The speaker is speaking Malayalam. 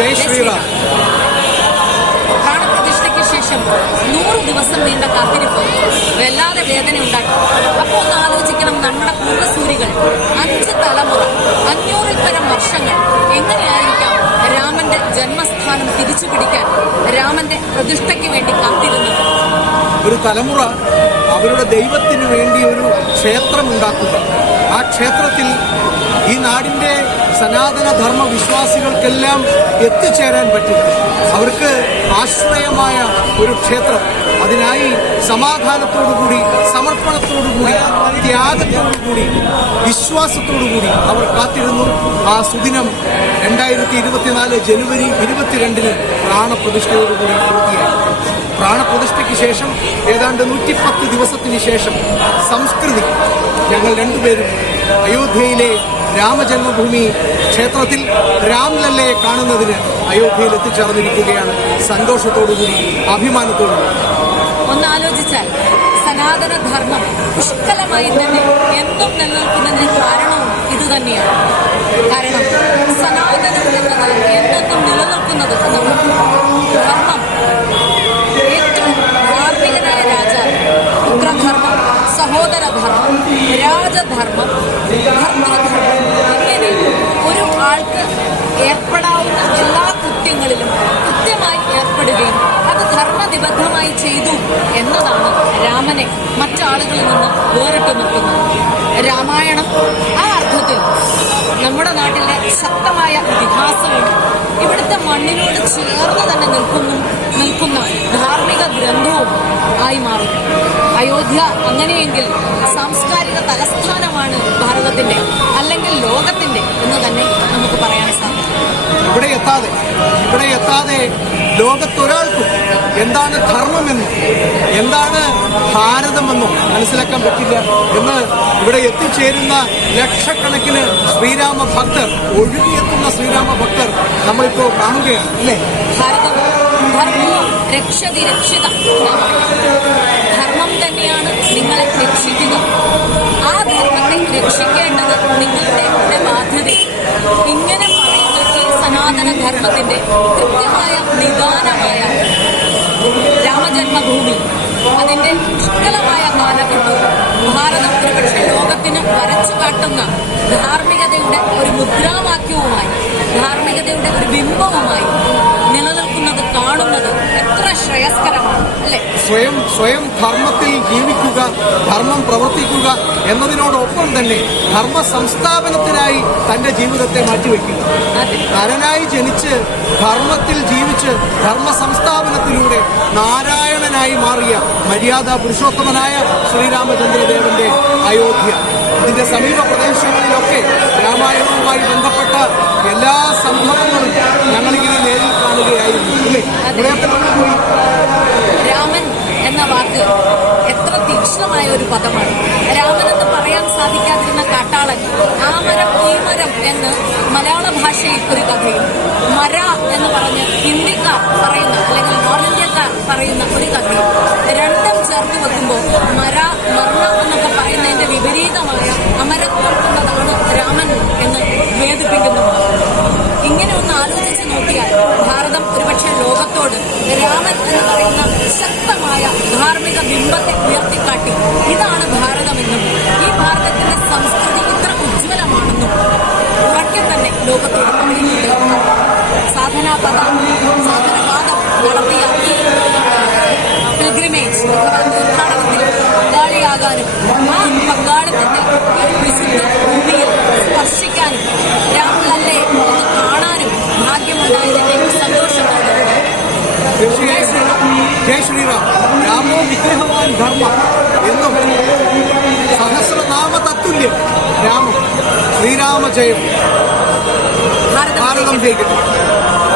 ജയ് ശ്രീറാം. പ്രാണപ്രതിഷ്ഠയ്ക്ക് ശേഷം 100 ദിവസം നീണ്ട കാത്തിരിപ്പ് വല്ലാതെ വേദന ഉണ്ടാക്കി. അപ്പോൾ ഒന്ന് ആലോചിക്കണം, നമ്മുടെ പൂർവ്വസൂരികൾ 5 തലമുറ 500-ൽ പരം വർഷങ്ങൾ എങ്ങനെയായിരിക്കാം രാമന്റെ ജന്മസ്ഥാനം തിരിച്ചു പിടിക്കാൻ രാമന്റെ പ്രതിഷ്ഠയ്ക്ക് വേണ്ടി കാത്തിരുന്നത്. ഒരു തലമുറ അവരുടെ ദൈവത്തിന് വേണ്ടി ഒരു ക്ഷേത്രം ഉണ്ടാക്കുക. ആ ക്ഷേത്രത്തിൽ ഈ നാടിന്റെ സനാതന ധർമ്മ വിശ്വാസികൾക്കെല്ലാം എത്തിച്ചേരാൻ പറ്റും. അവർക്ക് ആശ്രയമായ ഒരു ക്ഷേത്രം. അതിനായി സമാധാനത്തോടുകൂടി, സമർപ്പണത്തോടുകൂടി, ത്യാഗത്തോടുകൂടി, വിശ്വാസത്തോടുകൂടി അവർ കാത്തിരുന്നു. ആ സുദിനം 2024 ജനുവരി 22 പ്രാണപ്രതിഷ്ഠയോടുകൂടി പൂർത്തിയായി. പ്രാണപ്രതിഷ്ഠയ്ക്ക് ശേഷം ഏതാണ്ട് 110 ദിവസത്തിന് ശേഷം സംസ്കൃതി ഞങ്ങൾ രണ്ടുപേരും അയോധ്യയിലെ രാമജന്മഭൂമി ക്ഷേത്രത്തിൽ രാംലല്ലയെ കാണുന്നതിന് അയോധ്യയിൽ എത്തിച്ചേർന്നിരിക്കുകയാണ്. സന്തോഷത്തോടുകൂടി, അഭിമാനത്തോടുകൂടി. ഒന്നാലോചിച്ചാൽ സനാതന ധർമ്മം പുഷ്കലമായി തന്നെ എന്നും നിലനിൽക്കുന്നതിന് കാരണവും ഇതുതന്നെയാണ്. കാരണം സനാതനം എന്നത് എന്നെന്നും നിലനിൽക്കുന്നത് എന്നുള്ളത് ധർമ്മം, ഏറ്റവും ധാർമ്മികനായ രാജാവ്, പുത്രധർമ്മം, സഹോദരധർമ്മം, രാജധർമ്മം, ഭർത്തൃധർമ്മം, ഇങ്ങനെ ഒരു ആൾക്ക് ഏർപ്പെടാവുന്ന എല്ലാ കൃത്യങ്ങളിലും കൃത്യമായി ഏർപ്പെടുകയും അത് ധർമ്മനിബദ്ധമായി ചെയ്തു എന്നതാണ് രാമനെ മറ്റാളുകളിൽ നിന്ന് വേറിട്ട് നിർത്തുന്നത്. രാമായണം ആ അർത്ഥത്തിൽ നമ്മുടെ നാട്ടിലെ ശക്തമായ ഇതിഹാസവും ഇവിടുത്തെ മണ്ണിനോട് ചേർന്ന് തന്നെ നിൽക്കുന്ന ധാർമ്മിക ഗ്രന്ഥവും ആയി മാറും. അയോധ്യ അങ്ങനെയെങ്കിൽ സാംസ്കാരിക തലസ്ഥാനമാണ് ഭാരതത്തിന്റെ, അല്ലെങ്കിൽ ലോകത്തിന്റെ എന്ന് തന്നെ നമുക്ക് പറയാൻ സാധിക്കും. ഇവിടെ എത്താതെ ലോകത്തൊരാൾക്കും എന്താണ് ധർമ്മമെന്നും എന്താണ് ഭാരതമെന്നും മനസ്സിലാക്കാൻ പറ്റില്ല എന്ന് ഇവിടെ എത്തിച്ചേരുന്ന ലക്ഷക്കണക്കിന് ശ്രീരാമ ഭക്തർ, ഒഴുകിയെത്തുന്ന ശ്രീരാമ ഭക്തർ നമ്മളിപ്പോ കാണുകയാണ്, അല്ലേ? ഭാരതം ധർമ്മം രക്ഷതി രക്ഷിത. ധർമ്മം തന്നെയാണ് നിങ്ങളെ രക്ഷിക്കുക. ആ ധർമ്മത്തെ രക്ഷിക്കേണ്ടത് നിങ്ങളുടെ ബാധ്യത. ഇങ്ങനെ പറയുന്ന ഈ സനാതന ധർമ്മത്തിന്റെ കൃത്യമായ നിദാനമായ രാമജന്മഭൂമി, അതിന്റെ പുഷ്കലമായ കാലഘട്ടവും ഭാരതം ഒരുപക്ഷെ ലോകത്തിന് വരച്ചു കാട്ടുന്ന ധാർമ്മികതയുടെ ഒരു മുദ്രാവാക്യവുമായി, ധാർമ്മികതയുടെ ഒരു ബിംബവുമായി നിലനിൽക്കുന്നത് കാണുന്നത് എത്ര ശ്രേയസ്കരമാണ്, അല്ലെ? സ്വയം ധർമ്മത്തിൽ ജീവിക്കുക, ധർമ്മം പ്രവർത്തിക്കുക എന്നതിനോടൊപ്പം തന്നെ ധർമ്മ സംസ്ഥാപനത്തിനായി തന്റെ ജീവിതത്തെ മാറ്റിവെക്കുക. നരനായി ജനിച്ച് ധർമ്മത്തിൽ ജീവിച്ച് ധർമ്മ സംസ്ഥാപനത്തിലൂടെ നാരായണനായി മാറിയ മര്യാദാ പുരുഷോത്തമനായ ശ്രീരാമചന്ദ്രദേവന്റെ അയോധ്യ. ഇതിന്റെ സമീപ പ്രദേശങ്ങളിലൊക്കെ രാമായണവുമായി ബന്ധപ്പെട്ട എല്ലാ സംഭവങ്ങളും ഞങ്ങളിങ്ങനെ നേരിൽ കാണുകയായിരുന്നു, അല്ലേ? ഇവിടെയൊക്കെ നമ്മൾ പോയി. രാമൻ എന്ന വാക്ക് എത്ര തീക്ഷ്ണമായ ഒരു പദമാണ്. രാമൻ എന്ന് പറയാൻ സാധിക്കാതിരുന്ന കാട്ടാളൻ ആമരം ഈമരം എന്ന് മലയാള ഭാഷയിൽ ഒരു കഥയും, മര എന്ന് പറഞ്ഞ് ഹിന്ദിക്കാർ പറയുന്ന അല്ലെങ്കിൽ നോർത്ത് ഇന്ത്യക്കാർ പറയുന്ന ഒരു കഥയും രണ്ടും ചേർത്ത് വെക്കുമ്പോൾ മര മർണ എന്നൊക്കെ പറയുന്നതിന്റെ വിപരീതമായ അമരത്വം എന്നതാണ് രാമൻ എന്ന് വേദിപ്പിക്കുന്നു. ഇങ്ങനെ ഒന്ന് ആലോചിച്ച് നോക്കിയാൽ ഭാരതം ഒരുപക്ഷെ ലോകത്തോട് രാമൻ എന്ന് പറയുന്ന ശക്തമായ ധാർമ്മിക ബിംബത്തെ ഉയർത്തിക്കാട്ടി ഇതാണ് ഭാരതമെന്നും ഈ ഭാരതത്തിന്റെ സംസ്കൃതി ഇത്ര ഉജ്ജ്വലമാണെന്നും ഉറക്കെ തന്നെ ലോകത്തോട് പറയുന്നുണ്ട്. സാധനപാദം നടത്തിയ ഈ പിൽഗ്രിമേജ് തീർത്ഥാടനത്തിൽ പങ്കാളിയാകാനും ആ പങ്കാളിത്തത്തിൽ ഈ വിശുദ്ധ ഭൂമിയിൽ സ്പർശിക്കാനും രാംലല്ലയെ ഒന്ന് കാണാനും ഭാഗ്യമുണ്ടായതിന്റെ സന്തോഷത്തോടെ ജയ് ശ്രീറാം. രാമോ വിഗ്രഹവാൻ ധർമ്മ എന്നും സഹസ്രനാമ തത്തുല്യം രാമം. ശ്രീരാമ ജയം. ഭാരതം ജയിക്കട്ടെ.